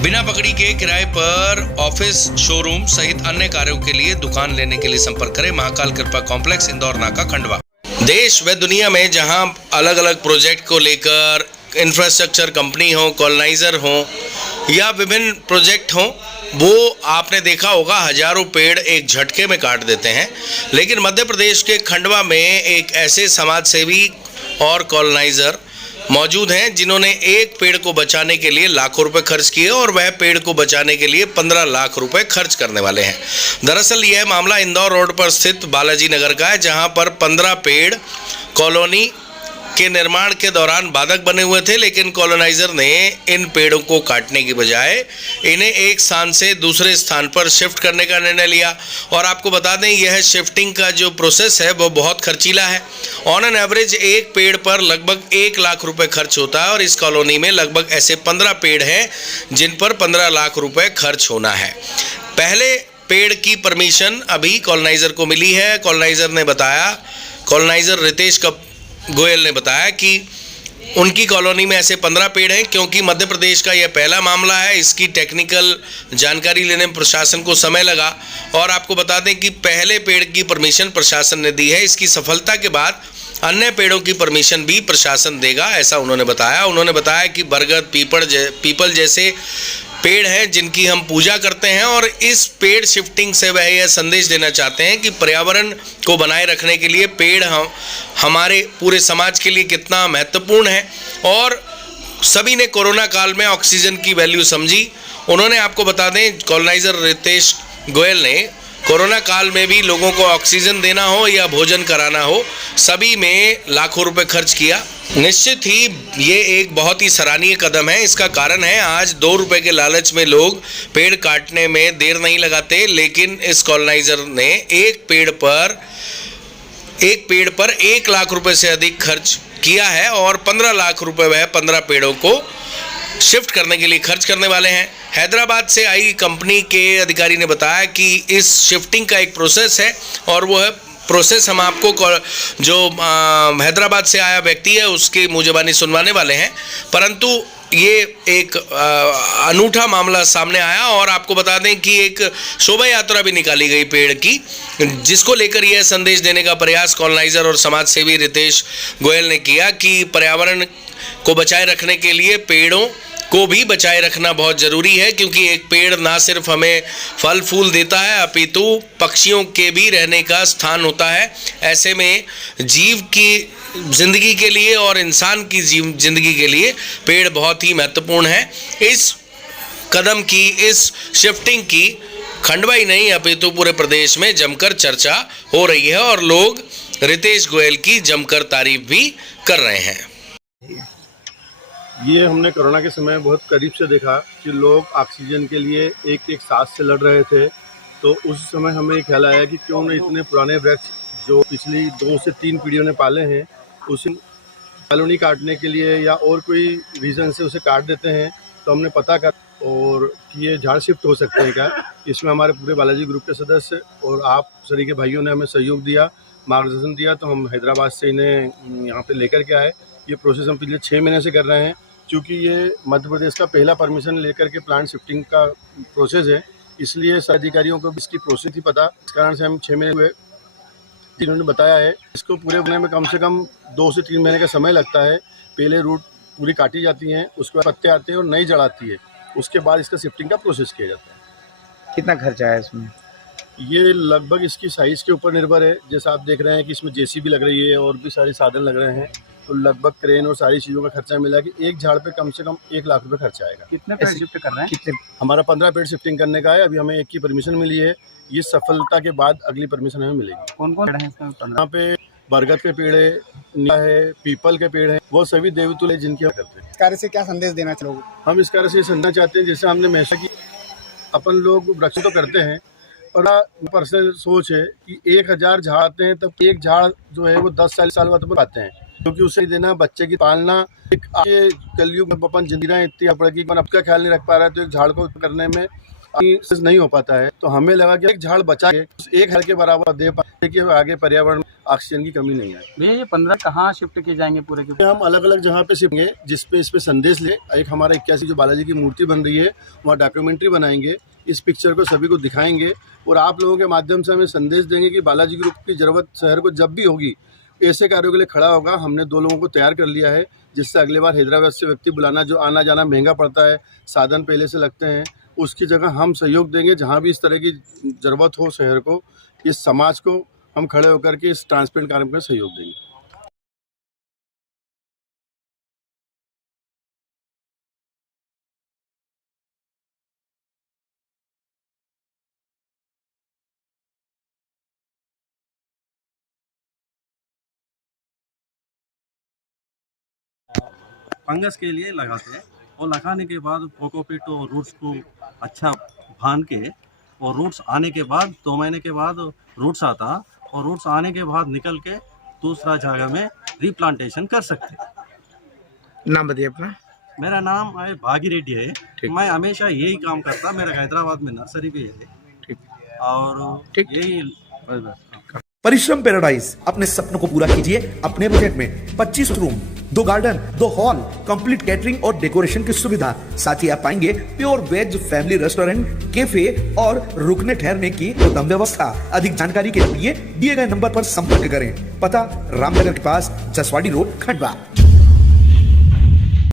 बिना पकड़ी के किराए पर ऑफिस, शोरूम सहित अन्य कार्यों के लिए दुकान लेने के लिए संपर्क करें महाकाल कृपा कॉम्प्लेक्स, इंदौर नाका, खंडवा। देश व दुनिया में जहां अलग अलग प्रोजेक्ट को लेकर इंफ्रास्ट्रक्चर कंपनी हो, कॉलोनाइजर हो या विभिन्न प्रोजेक्ट हो, वो आपने देखा होगा हजारों पेड़ एक झटके में काट देते हैं। लेकिन मध्य प्रदेश के खंडवा में एक ऐसे समाज सेवी और कॉलोनाइजर मौजूद हैं जिन्होंने एक पेड़ को बचाने के लिए लाखों रुपए खर्च किए और वह पेड़ को बचाने के लिए 15 लाख रुपए खर्च करने वाले हैं। दरअसल यह मामला इंदौर रोड पर स्थित बालाजी नगर का है, जहां पर 15 पेड़ कॉलोनी के निर्माण के दौरान बाधक बने हुए थे, लेकिन कॉलोनाइजर ने इन पेड़ों को काटने की बजाय इन्हें एक स्थान से दूसरे स्थान पर शिफ्ट करने का निर्णय लिया। और आपको बता दें, यह शिफ्टिंग का जो प्रोसेस है वो बहुत खर्चीला है। ऑन एन एवरेज एक पेड़ पर लगभग 1 लाख रुपए खर्च होता है और इस कॉलोनी में लगभग ऐसे 15 पेड़ हैं जिन पर 15 लाख रुपए खर्च होना है। पहले पेड़ की परमिशन अभी कॉलोनाइजर को मिली है। कॉलोनाइजर रितेश गोयल ने बताया कि उनकी कॉलोनी में ऐसे 15 पेड़ हैं। क्योंकि मध्य प्रदेश का यह पहला मामला है, इसकी टेक्निकल जानकारी लेने में प्रशासन को समय लगा। और आपको बता दें कि पहले पेड़ की परमिशन प्रशासन ने दी है, इसकी सफलता के बाद अन्य पेड़ों की परमिशन भी प्रशासन देगा, ऐसा उन्होंने बताया। उन्होंने बताया कि बरगद, पीपल जैसे पेड़ हैं जिनकी हम पूजा करते हैं और इस पेड़ शिफ्टिंग से वह यह संदेश देना चाहते हैं कि पर्यावरण को बनाए रखने के लिए पेड़ हमारे पूरे समाज के लिए कितना महत्वपूर्ण है। और सभी ने कोरोना काल में ऑक्सीजन की वैल्यू समझी। उन्होंने, आपको बता दें, कॉलोनाइजर रितेश गोयल ने कोरोना काल में भी लोगों को ऑक्सीजन देना हो या भोजन कराना हो, सभी में लाखों रुपए खर्च किया। निश्चित ही ये एक बहुत ही सराहनीय कदम है। इसका कारण है, आज 2 रुपए के लालच में लोग पेड़ काटने में देर नहीं लगाते, लेकिन इस कॉलोनाइजर ने एक पेड़ पर 1 लाख रुपए से अधिक खर्च किया है और 15 लाख रुपए वह 15 पेड़ों को शिफ्ट करने के लिए खर्च करने वाले हैं। हैदराबाद से आई कंपनी के अधिकारी ने बताया कि इस शिफ्टिंग का एक प्रोसेस है और वो है प्रोसेस हम आपको जो हैदराबाद से आया व्यक्ति है उसकी मुंहजबानी सुनवाने वाले हैं। परंतु ये एक अनूठा मामला सामने आया और आपको बता दें कि एक शोभा यात्रा भी निकाली गई पेड़ की, जिसको लेकर यह संदेश देने का प्रयास कॉलोनाइजर और समाज सेवी रितेश गोयल ने किया कि पर्यावरण को बचाए रखने के लिए पेड़ों को भी बचाए रखना बहुत ज़रूरी है। क्योंकि एक पेड़ ना सिर्फ हमें फल फूल देता है, अपितु पक्षियों के भी रहने का स्थान होता है। ऐसे में जीव की ज़िंदगी के लिए और इंसान की ज़िंदगी के लिए पेड़ बहुत ही महत्वपूर्ण है। इस कदम की, इस शिफ्टिंग की खंडवा ही नहीं अपितु पूरे प्रदेश में जमकर चर्चा हो रही है और लोग रितेश गोयल की जमकर तारीफ भी कर रहे हैं। ये हमने कोरोना के समय बहुत करीब से देखा कि लोग ऑक्सीजन के लिए एक एक सांस से लड़ रहे थे। तो उस समय हमें ख्याल आया कि क्यों न इतने पुराने वृक्ष जो पिछली 2 से 3 पीढ़ियों ने पाले हैं, उसे कॉलोनी काटने के लिए या और कोई रीज़न से उसे काट देते हैं। तो हमने पता कर और कि ये झाड़ शिफ्ट हो सकते हैं क्या। इसमें हमारे पूरे बालाजी ग्रुप के सदस्य और आप सभी के भाइयों ने हमें सहयोग दिया, मार्गदर्शन दिया। तो हम हैदराबाद से इन्हें यहाँ पे लेकर के आए। ये प्रोसेस हम पिछले 6 महीने से कर रहे हैं। क्योंकि ये मध्य प्रदेश का पहला परमिशन लेकर के प्लांट शिफ्टिंग का प्रोसेस है, इसलिए सभी अधिकारियों को इसकी प्रोसेस ही पता। इस कारण से हम 6 महीने हुए, जिन्होंने बताया है इसको पूरे होने में कम से कम 2 से 3 महीने का समय लगता है। पहले रूट पूरी काटी जाती हैं, उसके बाद पत्ते आते हैं और नई जड़ आती है, उसके बाद इसका शिफ्टिंग का प्रोसेस किया जाता है। कितना खर्चा है इसमें? ये लगभग इसकी साइज़ के ऊपर निर्भर है। जैसा आप देख रहे हैं कि इसमें जेसीबी लग रही है और भी सारे साधन लग रहे हैं, तो लगभग क्रेन और सारी चीज़ों का खर्चा मिला कि एक झाड़ पे कम से कम 1 लाख रुपए खर्चा आएगा। कितने पेड़ शिफ्ट कर रहे हैं? कितने? हमारा 15 पेड़ शिफ्टिंग करने का है। अभी हमें 1 की परमिशन मिली है। ये सफलता के बाद अगली परमिशन हमें मिलेगी। कौन कौन पेड़ हैं इसमें? यहाँ पे बरगद के पेड़ है, नीम है, पीपल के पेड़ हैं, वो सभी देवतुल्य जिनकी हम करते हैं। इस कार्य से क्या संदेश देना चाहोगे? हम इस कार्य से समझना चाहते हैं, जैसे हमने हमेशा की अपन लोग वृक्ष तो करते हैं, और पर्सनल सोच है कि 1000 झाड़ आते हैं तब एक झाड़ जो है वो 10 साल बाद पाते हैं। क्योंकि उसे देना, बच्चे की पालना, एक आगे कलयुग में अपन जिंदगियाँ इतनी अपड़ की अपन का ख्याल नहीं रख पा रहा है, तो एक झाड़ को करने में नहीं हो पाता है। तो हमें लगा कि एक झाड़ बचा के 1 झाड़ के बराबर दे पाए कि आगे पर्यावरण ऑक्सीजन की कमी नहीं आए। भैया ये 15 कहाँ शिफ्ट किए जाएंगे पूरे के? हम अलग अलग जगह पे शिफ्ट होंगे जिसपे इस पे संदेश ले। एक हमारा 81 जो बालाजी की मूर्ति बन रही है वहाँ डॉक्यूमेंट्री बनाएंगे, इस पिक्चर को सभी को दिखाएंगे और आप लोगों के माध्यम से हमें संदेश देंगे कि बालाजी ग्रुप की ज़रूरत शहर को जब भी होगी ऐसे कार्यों के लिए खड़ा होगा। हमने 2 लोगों को तैयार कर लिया है जिससे अगली बार हैदराबाद से व्यक्ति बुलाना, जो आना जाना महंगा पड़ता है, साधन पहले से लगते हैं, उसकी जगह हम सहयोग देंगे। जहाँ भी इस तरह की ज़रूरत हो शहर को, इस समाज को, हम खड़े होकर के इस ट्रांसपेरेंट कार्यक्रम में सहयोग देंगे। फंगस के लिए लगाते हैं और लगाने के बाद कोकोपीट और रूट्स को अच्छा बांध के, और रूट्स आने के बाद 2 महीने के बाद रूट्स आता, और रूट्स आने के बाद निकल के दूसरा जगह में रिप्लांटेशन कर सकते हैं। नाम बताइए अपना। मेरा नाम है भागी रेड्डी है। मैं हमेशा यही काम करता, मेरा हैदराबाद में नर्सरी भी है। ठीक। और ठीक। यही परिश्रम पैराडाइज, अपने सपनों को पूरा कीजिए अपने बजट में। 25 room, 2 garden, 2 hall, complete catering और डेकोरेशन की सुविधा, साथ ही आप पाएंगे pure veg family restaurant, cafe और रुकने ठहरने की उत्तम व्यवस्था। अधिक जानकारी के लिए दिए गए नंबर पर संपर्क करें। पता रामनगर के पास जसवाड़ी रोड, खंडवा।